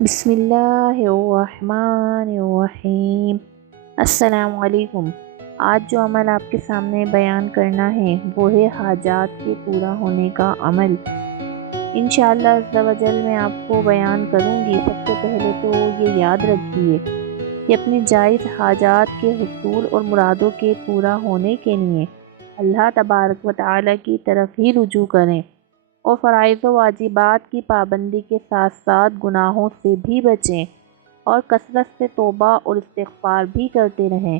بسم اللہ الرحمن الرحیم۔ السلام علیکم۔ آج جو عمل آپ کے سامنے بیان کرنا ہے وہ ہے حاجات کے پورا ہونے کا عمل۔ انشاءاللہ عز و جل میں آپ کو بیان کروں گی۔ سب سے پہلے تو یہ یاد رکھیے کہ اپنی جائز حاجات کے حصول اور مرادوں کے پورا ہونے کے لیے اللہ تبارک و تعالی کی طرف ہی رجوع کریں اور فرائض و واجبات کی پابندی کے ساتھ ساتھ گناہوں سے بھی بچیں اور کثرت سے توبہ اور استغفار بھی کرتے رہیں۔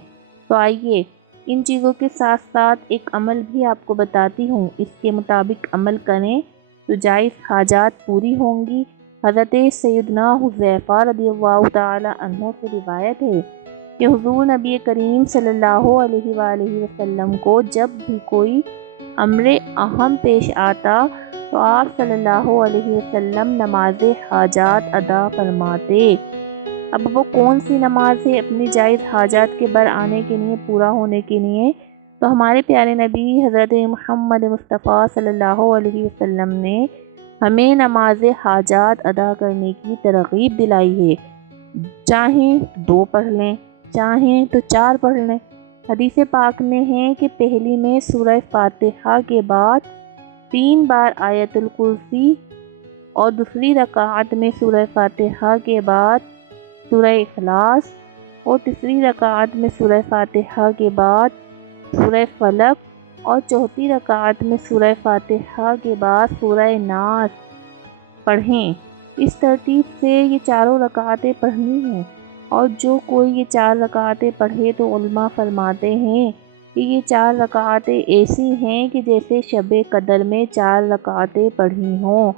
تو آئیے ان چیزوں کے ساتھ ساتھ ایک عمل بھی آپ کو بتاتی ہوں، اس کے مطابق عمل کریں تو جائز حاجات پوری ہوں گی۔ حضرت سیدنا حذیفہ رضی اللہ تعالی عنہ سے روایت ہے کہ حضور نبی کریم صلی اللہ علیہ وآلہ وسلم کو جب بھی کوئی امر اہم پیش آتا تو آپ صلی اللہ علیہ وسلم نماز حاجات ادا فرماتے۔ اب وہ کون سی نماز ہے اپنی جائز حاجات کے بر آنے کے لیے، پورا ہونے کے لیے؟ تو ہمارے پیارے نبی حضرت محمد مصطفیٰ صلی اللہ علیہ وسلم نے ہمیں نماز حاجات ادا کرنے کی ترغیب دلائی ہے۔ چاہیں 2 پڑھ لیں، چاہیں تو 4 پڑھ لیں۔ حدیث پاک میں ہے کہ پہلی میں سورہ فاتحہ کے بعد 3 بار آیت الکرسی اور دوسری رکعت میں سورہ فاتحہ کے بعد سورہ اخلاص اور تیسری رکعت میں سورہ فاتحہ کے بعد سورہ فلق اور چوتھی رکعت میں سورہ فاتحہ کے بعد سورہ ناس پڑھیں۔ اس ترتیب سے یہ چاروں رکعتیں پڑھنی ہیں، اور جو کوئی یہ 4 رکعتیں پڑھے تو علماء فرماتے ہیں کہ یہ 4 رکعتیں ایسی ہیں کہ جیسے شب قدر میں 4 رکعتیں پڑھی ہوں۔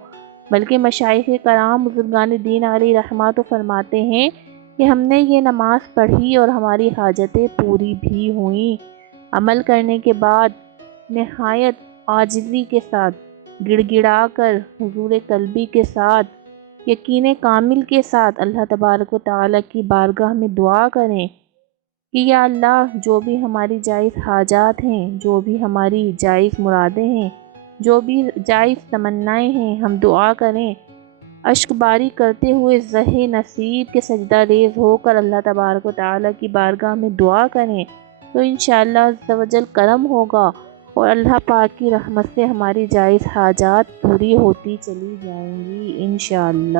بلکہ مشائخ کرام بزرگان دین علیہ رحمہ تو فرماتے ہیں کہ ہم نے یہ نماز پڑھی اور ہماری حاجتیں پوری بھی ہوئیں۔ عمل کرنے کے بعد نہایت عاجزی کے ساتھ، گڑ گڑا کر، حضور قلبی کے ساتھ، یقین کامل کے ساتھ اللہ تبارک و تعالی کی بارگاہ میں دعا کریں کہ یا اللہ، جو بھی ہماری جائز حاجات ہیں، جو بھی ہماری جائز مرادیں ہیں، جو بھی جائز تمنائیں ہیں، ہم دعا کریں، اشک باری کرتے ہوئے زہ نصیب کے سجدہ ریز ہو کر اللہ تبارک و تعالی کی بارگاہ میں دعا کریں تو انشاءاللہ عز و جل کرم ہوگا اور اللہ پاک کی رحمت سے ہماری جائز حاجات پوری ہوتی چلی جائیں گی انشاءاللہ۔